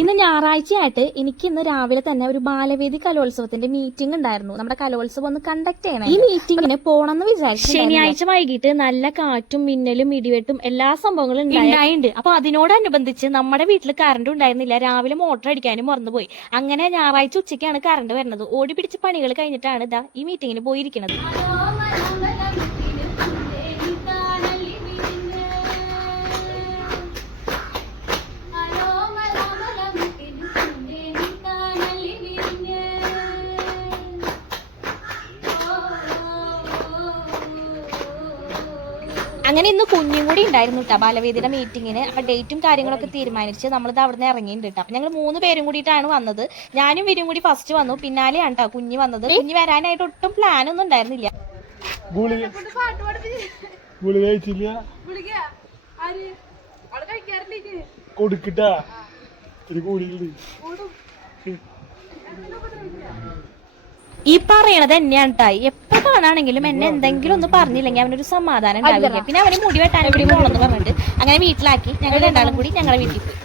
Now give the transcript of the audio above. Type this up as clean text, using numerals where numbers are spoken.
ഇന്ന് ഞായറാഴ്ചയായിട്ട് എനിക്ക് ഇന്ന് രാവിലെ തന്നെ ഒരു ബാലവേദി കലോത്സവത്തിന്റെ മീറ്റിംഗ് ഉണ്ടായിരുന്നു. നമ്മുടെ കലോത്സവം ഒന്ന് കണ്ടക്ട് ചെയ്യണം. ഈ മീറ്റിംഗിന് പോണെന്ന് വിചാരിച്ചു. ശനിയാഴ്ച വൈകിട്ട് നല്ല കാറ്റും മിന്നലും ഇടിവെട്ടും എല്ലാ സംഭവങ്ങളും ഉണ്ടായിട്ടുണ്ട്. അപ്പൊ അതിനോടനുബന്ധിച്ച് നമ്മുടെ വീട്ടിൽ കറണ്ട് ഉണ്ടായിരുന്നില്ല. രാവിലെ മോട്ടർ അടിക്കാനും മറന്നുപോയി. അങ്ങനെ ഞായറാഴ്ച ഉച്ചയ്ക്കാണ് കറണ്ട് വരുന്നത്. ഓടി പിടിച്ച് പണികൾ കഴിഞ്ഞിട്ടാണ് ഇതാ ഈ മീറ്റിംഗിന് പോയിരിക്കുന്നത്. അങ്ങനെ ഇന്ന് കുഞ്ഞും കൂടി ഉണ്ടായിരുന്നു കേട്ടോ ബാലവേദിയുടെ മീറ്റിങ്ങിന്. അപ്പൊ ഡേറ്റും കാര്യങ്ങളൊക്കെ തീരുമാനിച്ച് നമ്മളിത് അവിടെ നിന്ന് ഇറങ്ങിയിട്ടുണ്ട് കേട്ടോ. അപ്പൊ ഞങ്ങൾ 3 പേരും കൂടിയിട്ടാണ് വന്നത്. ഞാനും വരും കൂടി ഫസ്റ്റ് വന്നു, പിന്നാലെയാണ് കേട്ടോ കുഞ്ഞ് വന്നത്. കുഞ്ഞ് വരാനായിട്ട് ഒട്ടും പ്ലാൻ ഒന്നും ഉണ്ടായിരുന്നില്ല. ഈ പറയണത് എന്നെയാണ് കേട്ടോ. എപ്പോ കാണാണെങ്കിലും എന്നെ എന്തെങ്കിലും ഒന്ന് പറഞ്ഞില്ലെങ്കിൽ അവനൊരു സമാധാനം ഉണ്ടാവില്ല. പിന്നെ അവന് മുടി വെട്ടാനും കൂടി പോകണമെന്ന് പറഞ്ഞിട്ട് അങ്ങനെ വീട്ടിലാക്കി ഞങ്ങൾ രണ്ടാളും കൂടി ഞങ്ങളുടെ വീട്ടിൽ പോയി.